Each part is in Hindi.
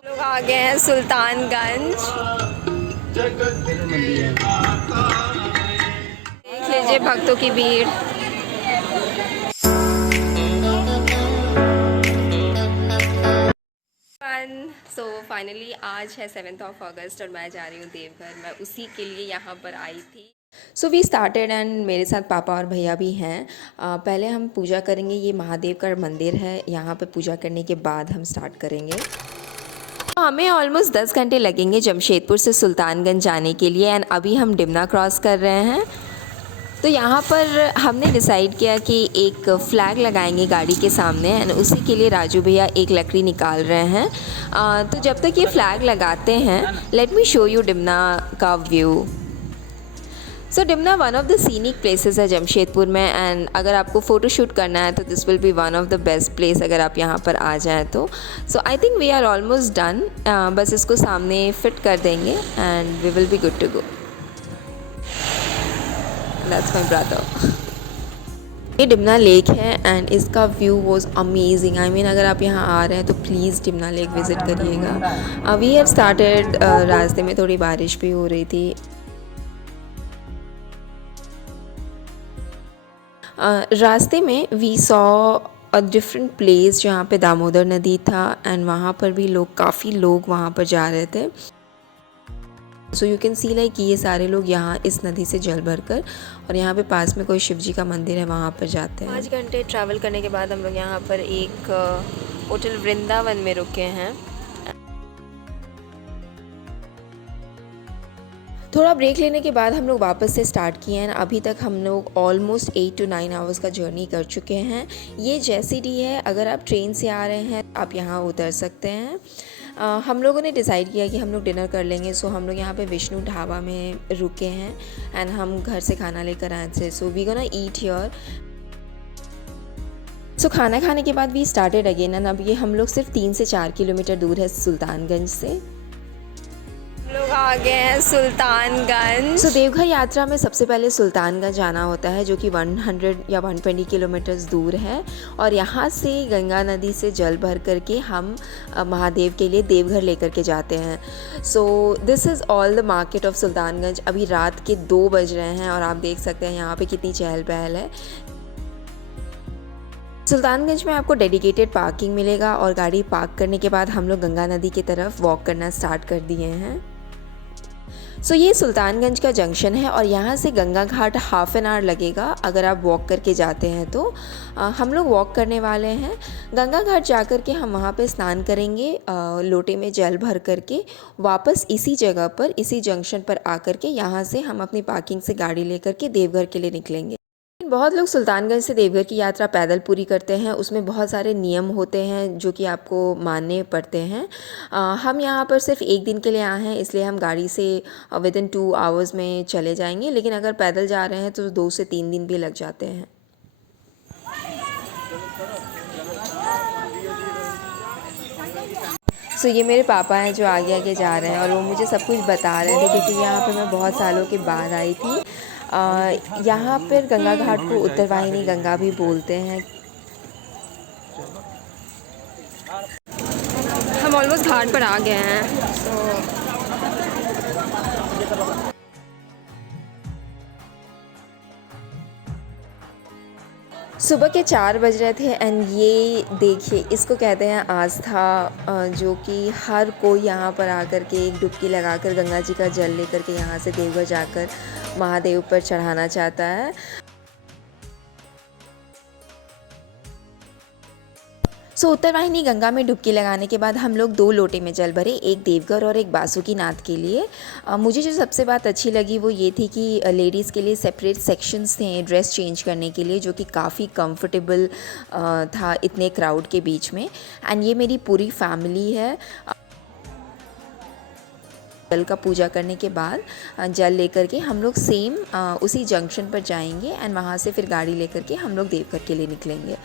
लोग आ गए हैं सुल्तानगंज। देख लीजिए भक्तों की भीड़। सो फाइनली आज है 7 अगस्त और मैं जा रही हूँ देवघर। मैं उसी के लिए यहाँ पर आई थी। सो वी स्टार्टेड एंड मेरे साथ पापा और भैया भी हैं। पहले हम पूजा करेंगे। ये महादेव का मंदिर है, यहाँ पे पूजा करने के बाद हम स्टार्ट करेंगे। हमें ऑलमोस्ट 10 घंटे लगेंगे जमशेदपुर से सुल्तानगंज जाने के लिए एंड अभी हम डिमना क्रॉस कर रहे हैं। तो यहाँ पर हमने डिसाइड किया कि एक फ़्लैग लगाएंगे गाड़ी के सामने एंड उसी के लिए राजू भैया एक लकड़ी निकाल रहे हैं। तो जब तक ये फ़्लैग लगाते हैं, let me show you Dimna का view. So Dimna one of the scenic places है जमशेदपुर में एंड अगर आपको फ़ोटो शूट करना है तो this will be one of the best place अगर आप यहाँ पर आ जाएँ तो। So I think we are almost done. बस इसको सामने फिट कर देंगे and we will be good to go. That's my brother. ये डिमना लेक है एंड इसका view was amazing. I mean अगर आप यहाँ आ रहे हैं तो प्लीज़ डिमना लेक विज़िट करिएगा। वी हैव स्टार्टेड, रास्ते में थोड़ी बारिश भी हो रही थी। रास्ते में we saw a different place जहाँ पे दामोदर नदी था एंड वहाँ पर भी काफ़ी लोग वहाँ पर जा रहे थे। So you can see like ये सारे लोग यहाँ इस नदी से जल भर कर और यहाँ पे पास में कोई शिव जी का मंदिर है वहाँ पर जाते हैं। 5 घंटे ट्रैवल करने के बाद हम लोग यहाँ पर एक होटल वृंदावन में रुके हैं। थोड़ा ब्रेक लेने के बाद हम लोग वापस से स्टार्ट किए हैं। अभी तक हम लोग ऑलमोस्ट 8 to 9 आवर्स का जर्नी कर चुके हैं। ये जैसिडी है, अगर आप ट्रेन से आ रहे हैं आप यहाँ उतर सकते हैं। हम लोगों ने डिसाइड किया कि हम लोग डिनर कर लेंगे। सो हम लोग यहाँ पे विष्णु ढाबा में रुके हैं एंड हम घर से खाना लेकर आए थे। So we gonna eat here. So खाना खाने के बाद वी स्टार्टेड अगेन एंड अब ये हम लोग सिर्फ 3 से 4 किलोमीटर दूर है सुल्तानगंज से। लोग आ गए हैं सुल्तानगंज। सो देवघर यात्रा में सबसे पहले सुल्तानगंज जाना होता है जो कि 100 या 120 किलोमीटर्स दूर है और यहाँ से गंगा नदी से जल भर करके हम महादेव के लिए देवघर लेकर के जाते हैं। So this is all the market of Sultanganj. अभी रात के 2 बज रहे हैं और आप देख सकते हैं यहाँ पे कितनी चहल पहल है। सुल्तानगंज में आपको डेडिकेटेड पार्किंग मिलेगा और गाड़ी पार्क करने के बाद हम लोग गंगा नदी की तरफ वॉक करना स्टार्ट कर दिए हैं। सो ये सुल्तानगंज का जंक्शन है और यहाँ से गंगा घाट हाफ एन आवर लगेगा अगर आप वॉक करके जाते हैं तो। हम लोग वॉक करने वाले हैं। गंगा घाट जा कर के हम वहाँ पे स्नान करेंगे लोटे में जल भर करके। वापस इसी जगह पर, इसी जंक्शन पर आकर के यहाँ से हम अपनी पार्किंग से गाड़ी लेकर के देवघर के लिए निकलेंगे। बहुत लोग सुल्तानगंज से देवघर की यात्रा पैदल पूरी करते हैं। उसमें बहुत सारे नियम होते हैं जो कि आपको मानने पड़ते हैं। हम यहाँ पर सिर्फ एक दिन के लिए आए हैं इसलिए हम गाड़ी से विदिन 2 आवर्स में चले जाएंगे, लेकिन अगर पैदल जा रहे हैं तो 2 से 3 दिन भी लग जाते हैं। सो ये मेरे पापा हैं जो आगे आगे जा रहे हैं और वो मुझे सब कुछ बता रहे थे क्योंकि यहाँ पर मैं बहुत सालों के बाद आई थी। यहाँ पर गंगा घाट को उत्तरवाहिनी गंगा भी बोलते हैं। हम ऑलमोस्ट घाट पर आ गए हैं। सुबह के 4 बज रहे थे एंड ये देखिए इसको कहते हैं आस्था, जो कि हर कोई यहाँ पर आकर के एक डुबकी लगाकर गंगा जी का जल लेकर के यहाँ से देवघर जाकर महादेव पर चढ़ाना चाहता है। सो उत्तरवाहिनी गंगा में डुबकी लगाने के बाद हम लोग 2 लोटे में जल भरे, एक देवघर और एक बासुकीनाथ के लिए। मुझे जो सबसे बात अच्छी लगी वो ये थी कि लेडीज़ के लिए सेपरेट सेक्शंस थे ड्रेस चेंज करने के लिए, जो कि काफ़ी कंफर्टेबल था इतने क्राउड के बीच में। एंड ये मेरी पूरी फैमिली है। जल का पूजा करने के बाद जल लेकर के हम लोग सेम उसी जंक्शन पर जाएंगे एंड वहाँ से फिर गाड़ी लेकर के हम लोग देवघर के लिए निकलेंगे।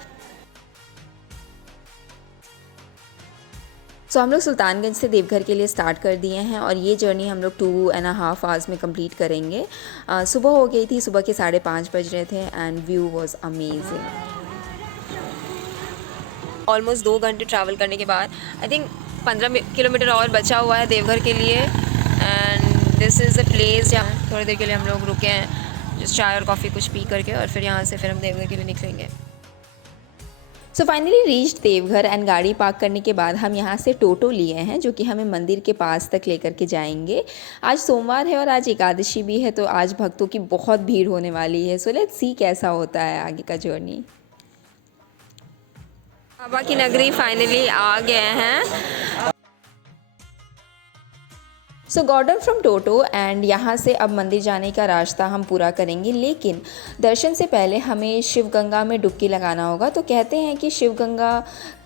सो हम लोग सुल्तानगंज से देवघर के लिए स्टार्ट कर दिए हैं और ये जर्नी हम लोग 2.5 आवर्स में कंप्लीट करेंगे। सुबह हो गई थी, सुबह के 5:30 बज रहे थे and view was amazing. Almost 2 घंटे ट्रैवल करने के बाद आई थिंक 15 किलोमीटर और बचा हुआ है देवघर के लिए and this is a place जहाँ थोड़ी देर के लिए हम लोग रुके हैं, जस्ट चाय और कॉफ़ी कुछ पी करके, और फिर यहाँ से फिर हम देवघर के लिए निकलेंगे। So finally reached Deoghar and गाड़ी पार्क करने के बाद हम यहाँ से टोटो लिए हैं जो कि हमें मंदिर के पास तक लेकर के जाएंगे। आज सोमवार है और आज एकादशी भी है, तो आज भक्तों की बहुत भीड़ होने वाली है। सो लेट्स सी कैसा होता है आगे का जर्नी। बाबा की नगरी फाइनली आ गए हैं। सो गॉर्डन फ्रॉम टोटो एंड यहाँ से अब मंदिर जाने का रास्ता हम पूरा करेंगे, लेकिन दर्शन से पहले हमें शिव गंगा में डुबकी लगाना होगा। तो कहते हैं कि शिव गंगा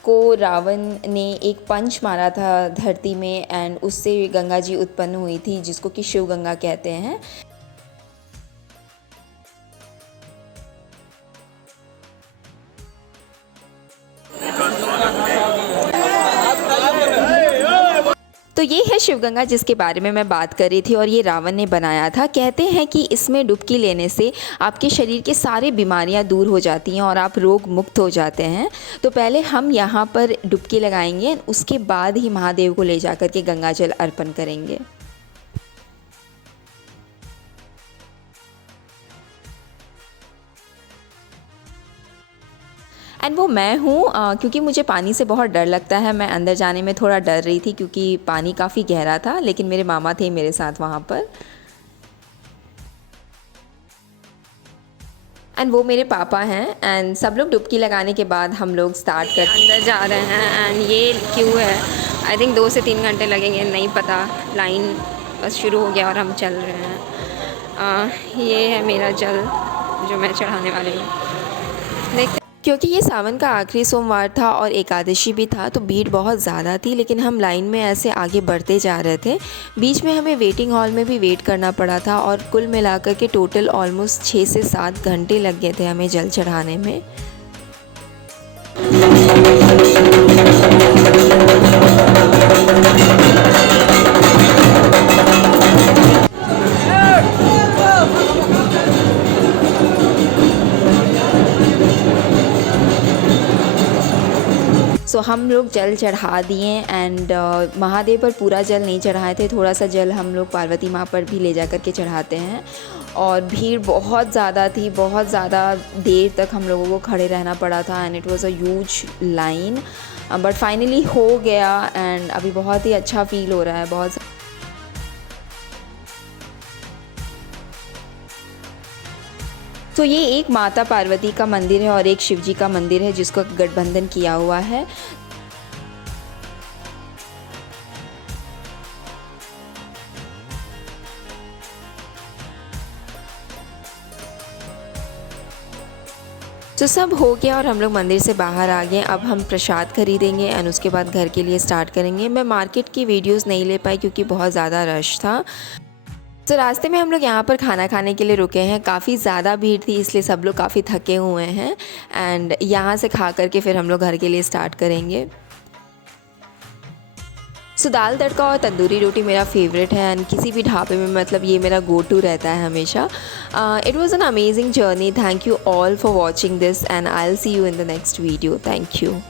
को रावण ने एक पंच मारा था धरती में एंड उससे गंगा जी उत्पन्न हुई थी, जिसको कि शिव गंगा कहते हैं। तो ये है शिवगंगा जिसके बारे में मैं बात कर रही थी और ये रावण ने बनाया था। कहते हैं कि इसमें डुबकी लेने से आपके शरीर के सारे बीमारियां दूर हो जाती हैं और आप रोग मुक्त हो जाते हैं। तो पहले हम यहाँ पर डुबकी लगाएंगे, उसके बाद ही महादेव को ले जाकर के गंगा जल अर्पण करेंगे। एंड वो मैं हूँ क्योंकि मुझे पानी से बहुत डर लगता है। मैं अंदर जाने में थोड़ा डर रही थी क्योंकि पानी काफ़ी गहरा था, लेकिन मेरे मामा थे मेरे साथ वहाँ पर एंड वो मेरे पापा हैं। एंड सब लोग डुबकी लगाने के बाद हम लोग स्टार्ट कर अंदर जा रहे हैं एंड ये क्यू है। आई थिंक 2 से 3 घंटे लगेंगे, नहीं पता। लाइन बस शुरू हो गया और हम चल रहे हैं। ये है मेरा जल जो मैं चढ़ाने वाली हूँ। क्योंकि ये सावन का आखिरी सोमवार था और एकादशी भी था, तो भीड़ बहुत ज़्यादा थी, लेकिन हम लाइन में ऐसे आगे बढ़ते जा रहे थे। बीच में हमें वेटिंग हॉल में भी वेट करना पड़ा था और कुल मिलाकर के टोटल ऑलमोस्ट 6 से 7 घंटे लग गए थे हमें जल चढ़ाने में। सो हम लोग जल चढ़ा दिए एंड महादेव पर पूरा जल नहीं चढ़ाए थे, थोड़ा सा जल हम लोग पार्वती माँ पर भी ले जा कर के चढ़ाते हैं। और भीड़ बहुत ज़्यादा थी, बहुत ज़्यादा देर तक हम लोगों को खड़े रहना पड़ा था and it was a huge line, but finally हो गया एंड अभी बहुत ही अच्छा फील हो रहा है। बहुत तो ये एक माता पार्वती का मंदिर है और एक शिव जी का मंदिर है जिसको गठबंधन किया हुआ है। तो सब हो गया और हम लोग मंदिर से बाहर आ गए। अब हम प्रसाद खरीदेंगे और उसके बाद घर के लिए स्टार्ट करेंगे। मैं मार्केट की वीडियोस नहीं ले पाई क्योंकि बहुत ज़्यादा रश था। तो रास्ते में हम लोग यहाँ पर खाना खाने के लिए रुके हैं। काफ़ी ज़्यादा भीड़ थी इसलिए सब लोग काफ़ी थके हुए हैं एंड यहाँ से खा करके फिर हम लोग घर के लिए स्टार्ट करेंगे। सो दाल तड़का और तंदूरी रोटी मेरा फेवरेट है एंड किसी भी ढाबे में मतलब ये मेरा गो टू रहता है हमेशा। It was an amazing journey. Thank you all for watching this and I will see you in the next video. Thank you.